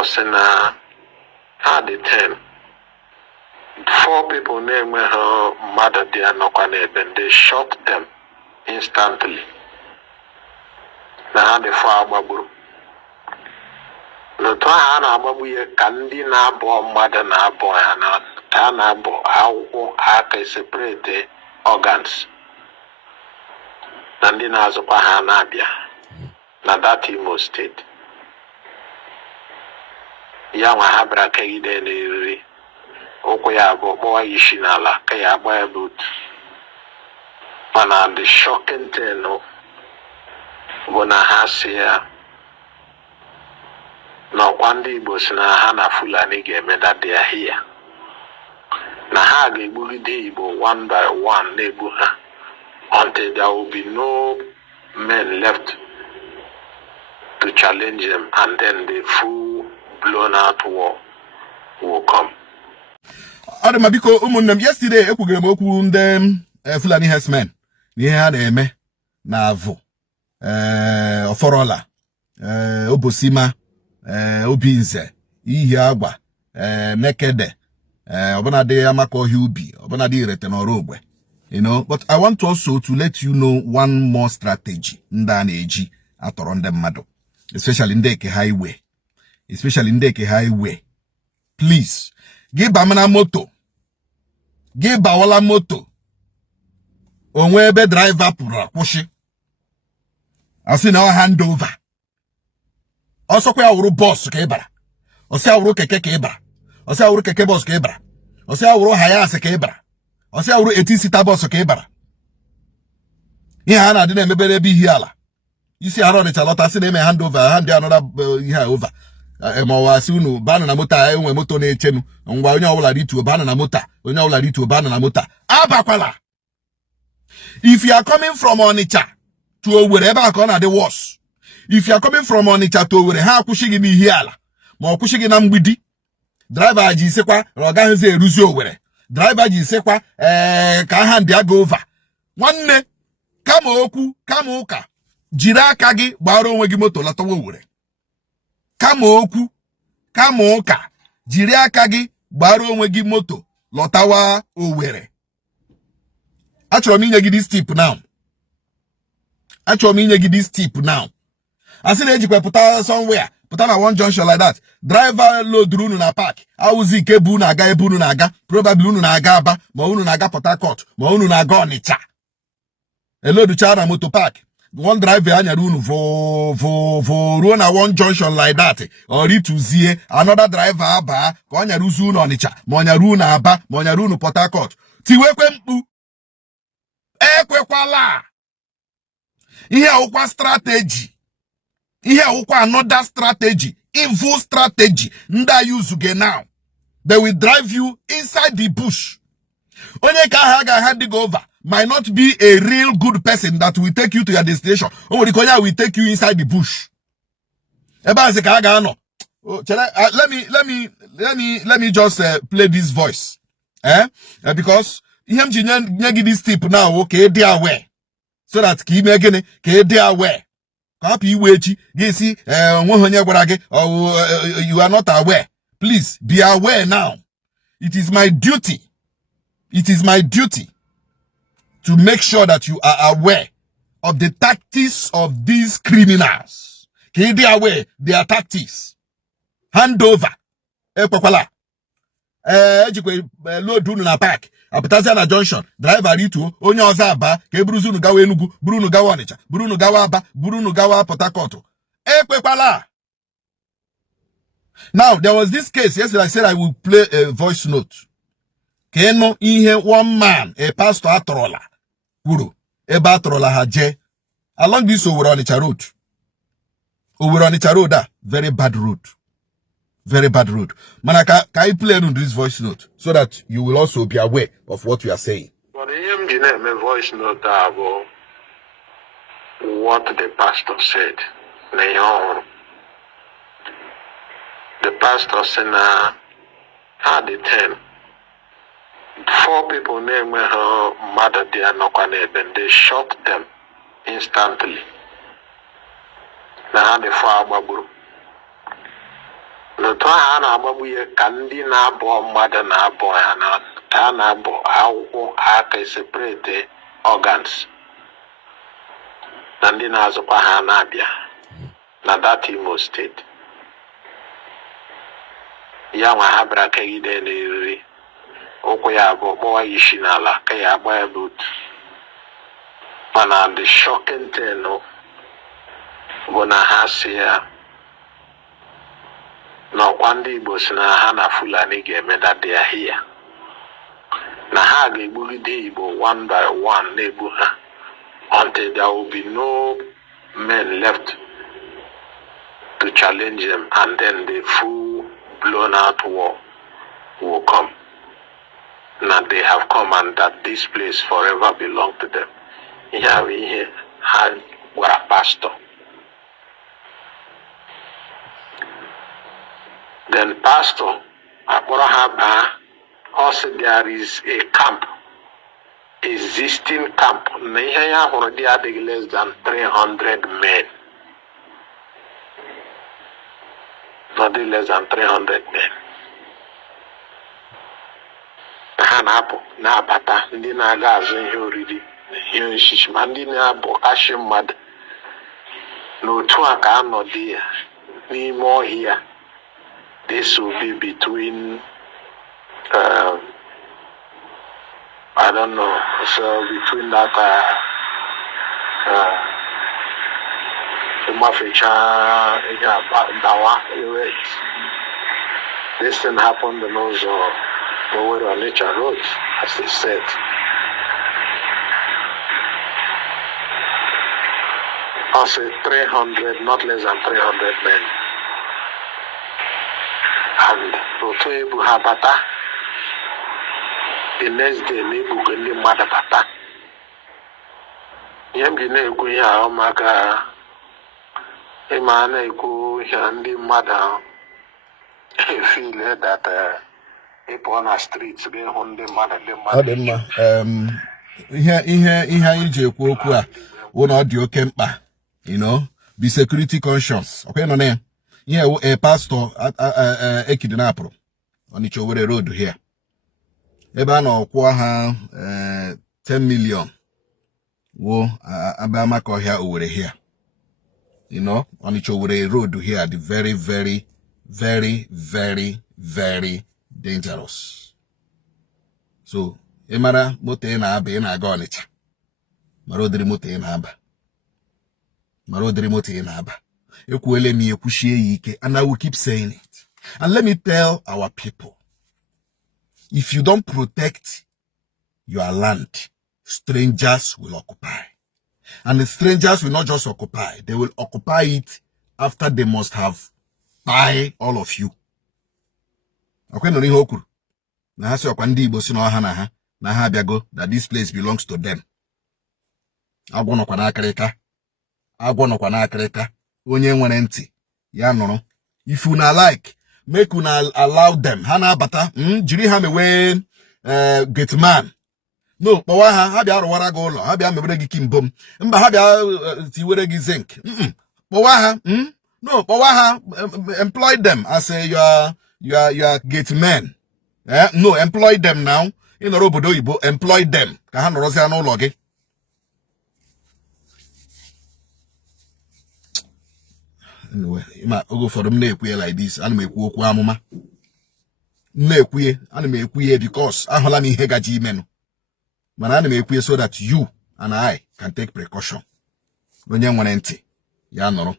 pastor sena had the 10. 4 people named her mother there and they shot them instantly. Na had the father group. No to hana babu ye kandi na bo mother na bo ana na bo how aka separate organs. Nandi na zo pa hana bia. Na that Imo state. Ya wa habra kaide ne oko ya bo yishinala ka ya ba boot. Mana the shocking thing no bona hasia no kwandi Igbo si na ha na Fulani ga-eme that they are here. Na ha ga-egbugide Igbo one by one na-egbu ha until there will be no men left to challenge them, and then the full blown out war will come. Adamabiko umunnem yesterday ekwugere m okwu ndị Fulani herdsmen n'ihe ha na-eme na avụ oforola obosima obinze ihe agba nekede ọbụnadị amaka ọhịa ubi ọbụnadị irete n'ọrụ ogbe, you know. But I want also to let you know one more strategy ndị a na-eji atọrọ ndị mmadụ, especially ndị eke highway. Please give bamana moto, give bawala moto onwe ebe driver pụrụ akwụsị asị na hand over. Ọsọkwa ya wụrụ bọs ka ịbara, ọsị ya wụrụ keke ka ịbara, ọsị ya wụrụ keke bọs ka ịbara, ọsị ya wụrụ hayas ka ịbara, ọsị ya wụrụ 18-seater bọs ka ịbara. Ihe a na-adị na-emebere ebe ihe ala isi arọ dị chalọta sị na-eme hand over, hand another ihe over. Ma ọwa sị unu bana na moto a enwe moto na-echenu ngwa onye ọbụla rituo bana na moto, onye ọbụla rituo bana na moto. Abakwala. If you are coming from Onitsha to Owerri, ebe a ka ọ na-adị worse. If you are coming from Onitsha to Owerri, ha akwụsị gị n'ihi ala ma ọ kwụsị gị na mgbidi. Driver ji isekwa ọ gaghịzi eruzi Owerri. Driver ji isekwa ka ha ndị aga over. Nwanne kama okwu kama ụka jiri aka gị gbara onwe gị moto latawa Owerri. Kama okwu kama ụka jiri aka gị gbara onwe gị moto lọtawa Owerri. Achọrọ m inye gị this tip now. Achọrọ m inye gị this tip now. Asị na ejikwa pụta somewhere, pụta na one junction like that. Driver load unu na park. Awụzi ike bụ unu aga ebe unu na-aga. Probably unu na-aga Aba, ma unu na-aga Port Harcourt, ma unu na-aga Onitsha. Eloducha na moto park. One driver anyara unu vo ruo na one junction like that. Ori tuzie another driver aba ka ọ nyara uzu unu Onitsha, ma ọ nyara unu Aba, ma ọ nyara unu Port Harcourt. Tiwekwe mkpu. Ekwekwala. Ihe awụkwa strategy. Ihe awụkwa another strategy. Evil strategy. Nda use again now. They will drive you inside the bush. Onye ka ha ga hand it over might not be a real good person that will take you to your destination. Only konya will take you inside the bush. Eba se ka ga no. Let me just play this voice. Because him ji nye this tip now, okay, they are aware. So that ki me gene ke they are aware. Kapi wechi, gesi onye gwara gị you are not aware. Please be aware now. It is my duty. It is my duty to make sure that you are aware of the tactics of these criminals. Can they aware their tactics? Hand over. Ekwakwala. Ejikwe load unu na park. Apụtazi na junction. Driver rituo onye ọzọ aba ka eburuzi unu gawa Enugu, buru unu gawa Onitsha, buru unu gawa Aba, buru unu gawa Port Harcourt. Ekwekwala. Now there was this case yesterday. I said I will play a voice note. Keno ihe one man, a pastor atorola, kwuru ebe atorola ha je along this Owerri Onitsha road. Owerri Onitsha road, very bad road. Very bad road. Manaka, can you play on this voice note so that you will also be aware of what we are saying? But the voice note about what the pastor said. The pastor said had the 10. 4 people named her mother there and they shot them instantly. Now the father group. n'otu ahụ a na-agbagbu ihe ka ndị na-abụ mmadụ na-abụ ya na a na-abụ akwụkwọ aka separate organs na ndị na-azụkwa ha na-abịa na that Imo steeti ya nwa ha bịara kegide n'eriri ụkwụ ya abụọ kpọwa isi n'ala ka ya agba ya boot. Mana the shocking thing bụ na ha si ya na ọkwa ndị Igbo si na ha na Fulani ga-emeda dị ahịa na ha ga-egbugide Igbo one by one na-egbu ha until there will be no men left to challenge them, and then the full blown out war will come. Now they have come, and that this place forever belong to them. Here we had a pastor. Then pastor Abraham also there is a camp, existing camp. Here already had less than 300 men. Not less than 300 men. Ha na-apụ na-abata ndị na-aga azụ ihe oriri ihe osisi ma ndị na-abụ kashi mmadụ n'otu a ka anọdụ ya n'ime ọhịa. This will be between I don't know, so between that this thing happened in those on nature roads, as they said. I'll say 300, not less than 300 men. And Otoebu Habata, the next day, Nebu Gili Madabata. Yambine Guya Omaga, Emane Gu Yandi Mada, feel that people on the streets being on the mother. Here, Ije one audio kempa, you know, be security conscious. Okay, no name. Yeah, a pastor at KIDNAP3RS on each over the road here. Ebano kwaha 10 million. Wo abama ko here over here. You know, on each over the road here, the very, very, very, very, very dangerous. So, emara mote na abe na aga Onitsha. Marodiri mote na aba. Marodiri mote na aba. And I will keep saying it. And let me tell our people, if you don't protect your land, strangers will occupy. And the strangers will not just occupy, they will occupy it after they must have buy all of you. That this place belongs to them. If you not like, make una allow them. Hana bata, jiri ha mewe get man. No, pawaha habia wara go lo, habia mebere gi kimbom. Mba habia tiwere gi zinc. Pawaha, no, pawaha employ them as a your gate men. No, employ them now. In Robodo Igbo, employ them. Ka ha norozi anu logi. Anyway, I go for them like this. And make walk mama. Because I hold me hegaji menu. Man, I make so that you and I can take precaution. When you want empty, yeah, no.